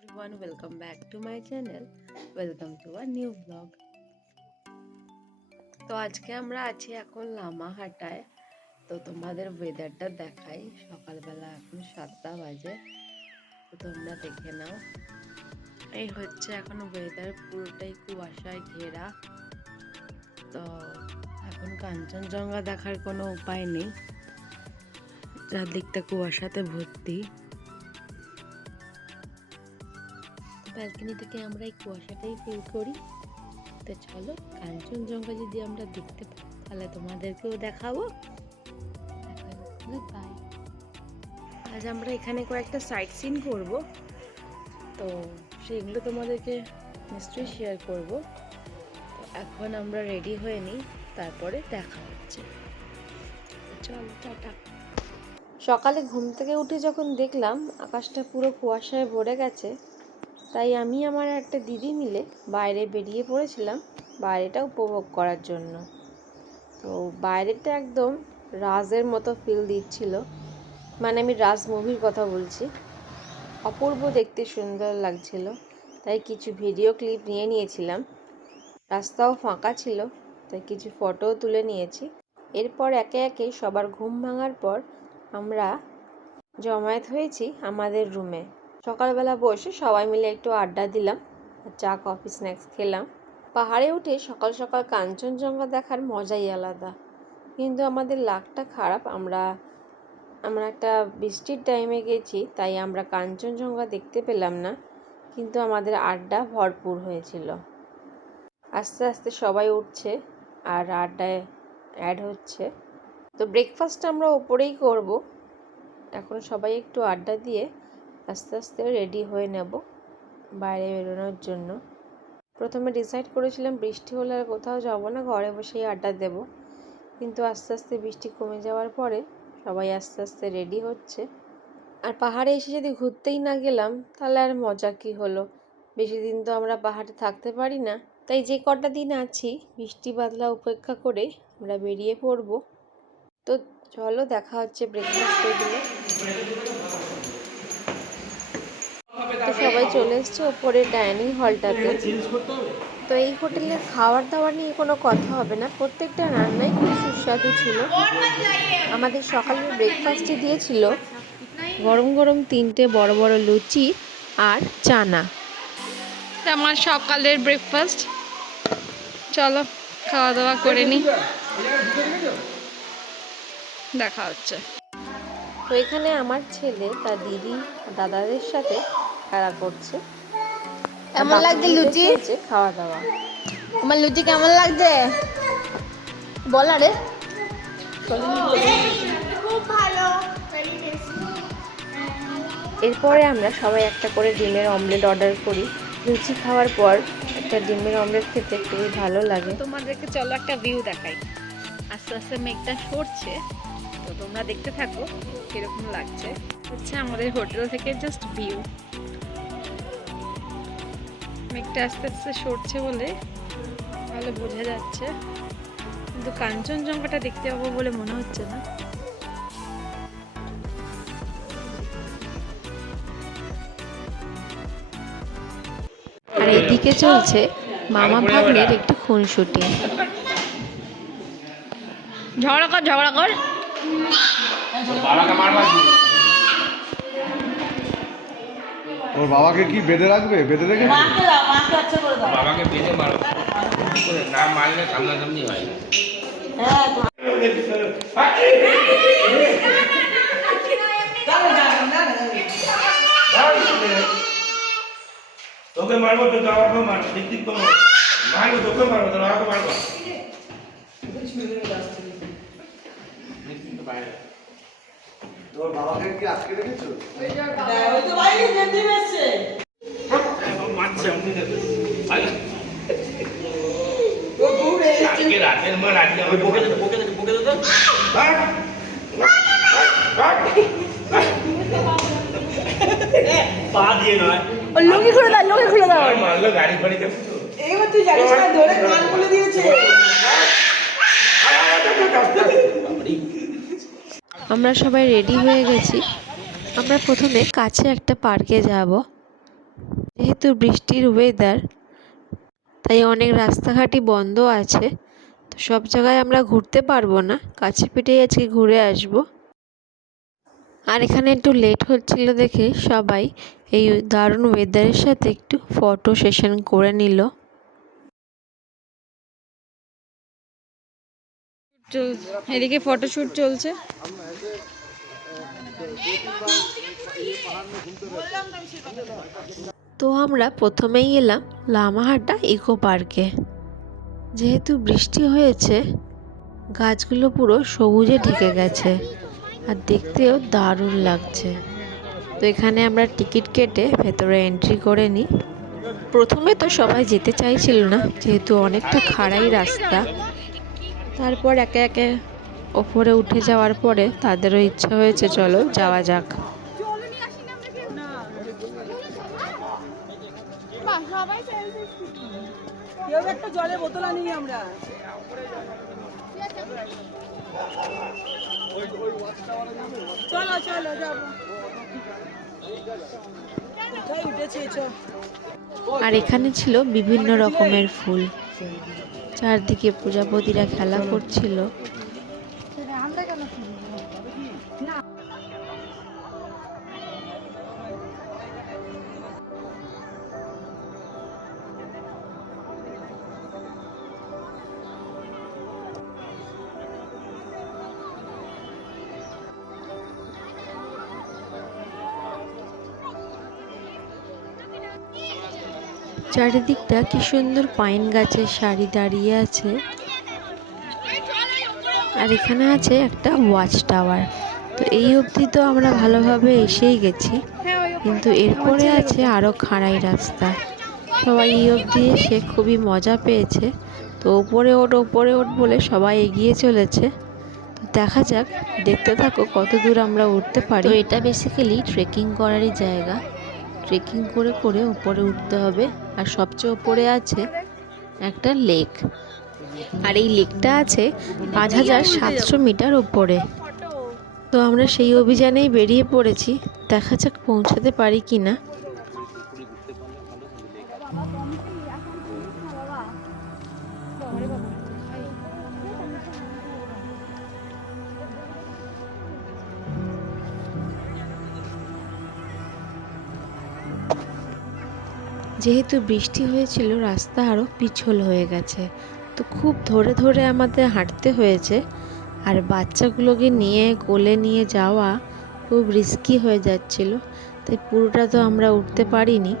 everyone, welcome back to my channel. Welcome to a new vlog. তো আজকে আমরা আছি এখন লামাহাটায়। তো তোমাদের ওয়েদারটা দেখাই। সকালবেলা এখন 7টা বাজে, তো তোমরা দেখে নাও। এই হচ্ছে এখন ওয়েদার, পুরোটাই কুয়াশায় ঘেরা। তো এখন কাঞ্চনজঙ্ঘা দেখার কোনো উপায় নেই, চারদিকটা কুয়াশাতে ভর্তি। ব্যালকনি থেকে আমরা এই কুয়াশাটাই ফিল করি। তো চলো, কাঞ্চনজঙ্ঘা যদি আমরা দেখতে পাই তাহলে তোমাদেরকেও দেখাবো। বাই। আজ আমরা এখানে কয়েকটা সাইট সিন করব, তো সেগুলো তোমাদেরকে নিশ্চয়ই শেয়ার করব। তো এখন আমরা রেডি হয়ে নিই, তারপরে দেখা হচ্ছে। চলো, টাটা। সকালে ঘুম থেকে উঠে যখন দেখলাম আকাশটা পুরো কুয়াশায় ভরে গেছে, তাই আমি আমার একটা দিদি মিলে বাইরে বেরিয়ে পড়েছিলাম বাইরেটা উপভোগ করার জন্য। তো বাইরেটা একদম রাজের মতো ফিল দিচ্ছিল, মানে আমি রাজ মুভির কথা বলছি। অপূর্ব দেখতে, সুন্দর লাগছিল, তাই কিছু ভিডিও ক্লিপ নিয়ে নিয়েছিলাম। রাস্তাও ফাঁকা ছিল, তাই কিছু ফটোও তুলে নিয়েছি। এরপর একে একে সবার ঘুম ভাঙার পর আমরা জমায়েত হয়েছি আমাদের রুমে। সকালবেলা বসে সবাই মিলে একটু আড্ডা দিলাম, চা কফি স্ন্যাক্স খেলাম। পাহাড়ে উঠে সকাল সকাল কাঞ্চনজঙ্ঘা দেখার মজাই আলাদা। কিন্তু আমাদের লাকটা খারাপ, আমরা একটা বৃষ্টির টাইমে গেছি, তাই আমরা কাঞ্চনজঙ্ঘা দেখতে পেলাম না। কিন্তু আমাদের আড্ডা ভরপুর হয়েছিল। আস্তে আস্তে সবাই উঠছে আর আড্ডায় অ্যাড হচ্ছে। তো ব্রেকফাস্ট আমরা ওপরেই করব। এখন সবাই একটু আড্ডা দিয়ে আস্তে আস্তে রেডি হয়ে নেব বাইরে বেরোনোর জন্য। প্রথমে ডিসাইড করেছিলাম বৃষ্টি হলে আর কোথাও যাব না, ঘরে বসেই আড্ডা দেব। কিন্তু আস্তে আস্তে বৃষ্টি কমে যাওয়ার পরে সবাই আস্তে আস্তে রেডি হচ্ছে। আর পাহাড়ে এসে যদি ঘুরতেই না গেলাম তাহলে আর মজা কী হলো। বেশি দিন তো আমরা পাহাড়ে থাকতে পারি না, তাই যে কটা দিন আছি বৃষ্টি বাদলা উপেক্ষা করে আমরা বেরিয়ে পড়ব। তো চলো, দেখা হচ্ছে ব্রেকফাস্ট টেবিলে। তো সবাই চলে এসছে ওপরে ডাইনিং হলটাতে। তো এই হোটেলের খাবার দাবার নিয়ে কোনো কথা হবে না, প্রত্যেকটা রান্নাই খুব সুস্বাদু ছিল। আমাদের সকালের ব্রেকফাস্টে দিয়েছিল গরম গরম 3টে বড় বড় লুচি আর চানা। আমার সকালের ব্রেকফাস্ট। চলো খাওয়া দাওয়া করে নিই, দেখা হচ্ছে। তো এখানে আমার ছেলে তার দিদি দাদাদের সাথে খেলা করছে। কেমন লাগছে লুচি? খাওয়া দাওয়া। আমার লুচি কেমন লাগছে বল না রে। খুব ভালো। এরপরে আমরা সবাই একটা করে ডিমের অমলেট অর্ডার করি। লুচি খাওয়ার পর একটা ডিমের অমলেট খেতে খুবই ভালো লাগে। তোমাদেরকে চলো একটা ভিউ দেখাই। আস্তে আস্তে মেঘটা সরছে, তো তোমরা দেখতে থাকো কিরকম লাগছে। হচ্ছে আমাদের হোটেল থেকে জাস্ট ভিউ। মেঘটা আস্তে আস্তে সরছে বলে ভালো বোঝা যাচ্ছে, কিন্তু কাঞ্চনজঙ্ঘাটা দেখতে পাবো বলে মনে হচ্ছে না। আর এদিকে চলছে মামা ভাগ্নের একটু খুনসুটি। ঝগড়া কর ঝগড়া কর। ওর বাবাকে কি বেঁধে রাখবে? বেঁধে রেখে বাবাকে বেঁধে মারো, না মারলে সামনাসামনি হয়। তোকে মারবো তো আমাকে মারবো, দিক দিক করবো, মারবো তোকে মারবো তো আমাকে মারবো। তোর বাবাকে কি আটকে রেখেছো? রাতের মা রাজি আমাকে বকে দেবে, বকে দেবে, বকে দেবে। পা দিয়ে নয়, ও লুঙ্গি খুলে দাও, লুঙ্গি খুলে দাও। মারলো গাড়ি ফাড়ি যাবে তো। এবার তুই জানিস না ধরে কান খুলে দিয়েছে। আমরা সবাই রেডি হয়ে গেছি। আমরা প্রথমে কাছে একটা পার্কে যাব। যেহেতু বৃষ্টির ওয়েদার, তাই অনেক রাস্তাঘাটই বন্ধ আছে। তো সব জায়গায় আমরা ঘুরতে পারবো না, কাছে পিঠেই আজকে ঘুরে আসব। আর এখানে একটু লেট হচ্ছিল দেখে সবাই এই দারুণ ওয়েদারের সাথে একটু ফটো সেশন করে নিল। এদিকে ফটোশুট চলছে। তো আমরা প্রথমেই এলাম লামাহাটা ইকো পার্কে। যেহেতু বৃষ্টি হয়েছে, গাছগুলো পুরো সবুজে ঢেকে গেছে আর দেখতেও দারুণ লাগছে। তো এখানে আমরা টিকিট কেটে ভেতরে এন্ট্রি করে নিই। প্রথমে তো সবাই যেতে চাইছিল না, যেহেতু অনেকটা খাড়াই রাস্তা। তারপর একে একে ওপরে উঠে যাওয়ার পরে তাদেরও ইচ্ছা হয়েছে চলো যাওয়া যাক। কেউ একটা জলের বোতল আনি আমরা। চলো চলো যাবো। কোথায় উঠেছে চল। আর এখানে ছিল বিভিন্ন রকমের ফুল, চারদিকে প্রজাপতিরা খেলা করছিল। চারিদিকটা কি সুন্দর পাইন গাছের সারি দাঁড়িয়ে আছে। আর এখানে আছে একটা ওয়াচ টাওয়ার। তো এই অবধি তো আমরা ভালোভাবে এসেই গেছি, কিন্তু এরপরে আছে আরও খাড়াই রাস্তা। সবাই এই অবধি এসে খুবই মজা পেয়েছে। তো ওপরে ওঠ বলে সবাই এগিয়ে চলেছে। তো দেখা যাক, দেখতে থাকো কত দূর আমরা উঠতে পারি। তো এটা বেসিক্যালি ট্রেকিং করারই জায়গা। ট্রেকিং করে করে উপরে উঠতে হবে। আর সবচেয়ে উপরে আছে একটা লেক, আর এই লেকটা আছে 5700 মিটার উপরে। তো আমরা সেই অভিযানেই বেরিয়ে পড়েছি, দেখা যাক পৌঁছাতে পারি কিনা। যেহেতু বৃষ্টি হয়েছিল, রাস্তা আরও পিছল হয়ে গেছে। তো খুব ধরে ধরে আমাদের হাঁটতে হয়েছে। আর বাচ্চাগুলোকে নিয়ে কোলে নিয়ে যাওয়া খুব রিস্কি হয়ে যাচ্ছিল, তাই পুরোটা তো আমরা উঠতে পারিনি।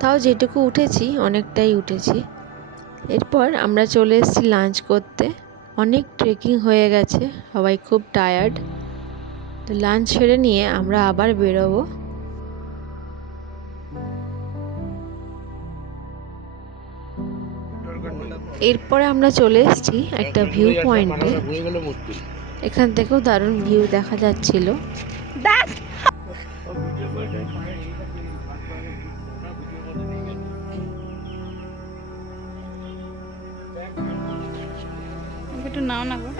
তাও যেটুকু উঠেছি অনেকটাই উঠেছি। এরপর আমরা চলে এসেছি লাঞ্চ করতে। অনেক ট্রেকিং হয়ে গেছে, সবাই খুব টায়ার্ড। তো লাঞ্চ সেরে নিয়ে আমরা আবার বেরোবো। এরপরে আমরা চলে এসেছি একটা ভিউ পয়েন্টে। এখান থেকেও দারুণ ভিউ দেখা যাচ্ছিল। একটু নাও না গো।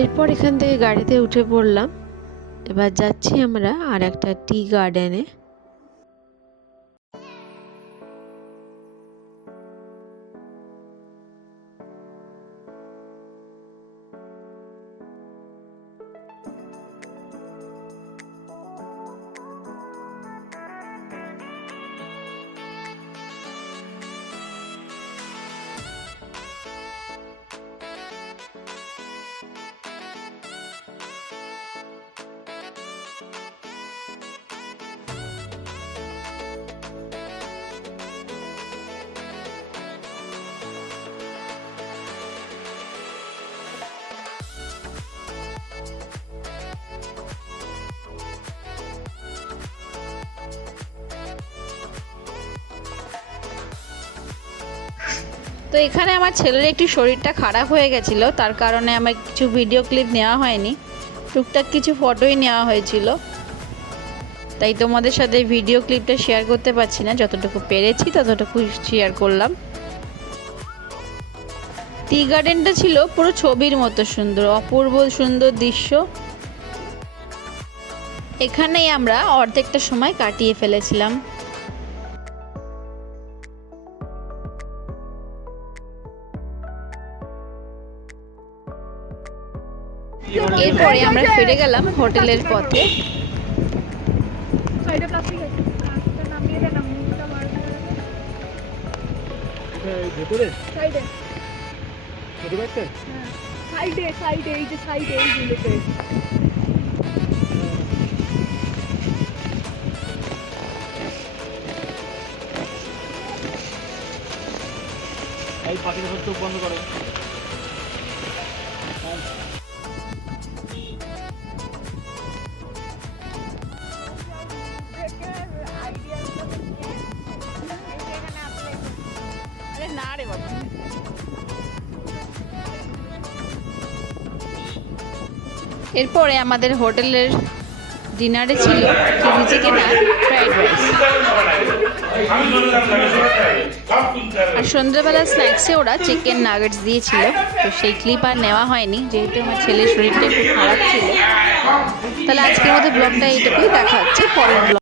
এরপর এখান থেকে গাড়িতে উঠে পড়লাম। এবার যাচ্ছি আমরা আর একটা টি গার্ডেনে। তো এখানে আমার ছেলের একটু শরীরটা খারাপ হয়ে গেছিলো, তার কারণে আমার কিছু ভিডিও ক্লিপ নেওয়া হয়নি, টুকটাক কিছু ফটোই নেওয়া হয়েছিল। তাই তোমাদের সাথে ভিডিও ক্লিপটা শেয়ার করতে পারছি না, যতটুকু পেরেছি ততটুকু শেয়ার করলাম। টি গার্ডেনটা ছিল পুরো ছবির মতো সুন্দর, অপূর্ব সুন্দর দৃশ্য। এখানেই আমরা অর্ধেকটা সময় কাটিয়ে ফেলেছিলাম। এরপরে আমরা ফিরে গেলাম হোটেলের পথে। এরপরে আমাদের হোটেলের ডিনারে ছিল চিলি চিকেন আর ফ্রাইড রাইস, আর সন্ধ্যাবেলা স্ন্যাক্সে ওরা চিকেন নাগেটস দিয়েছিল। তো সেই ক্লিপ আর নেওয়া হয়নি, যেহেতু আমার ছেলের শরীরটা একটু খারাপ ছিল। তাহলে আজকের মতো ব্লগটা এইটুকুই, দেখা হচ্ছে পরের ব্লগ।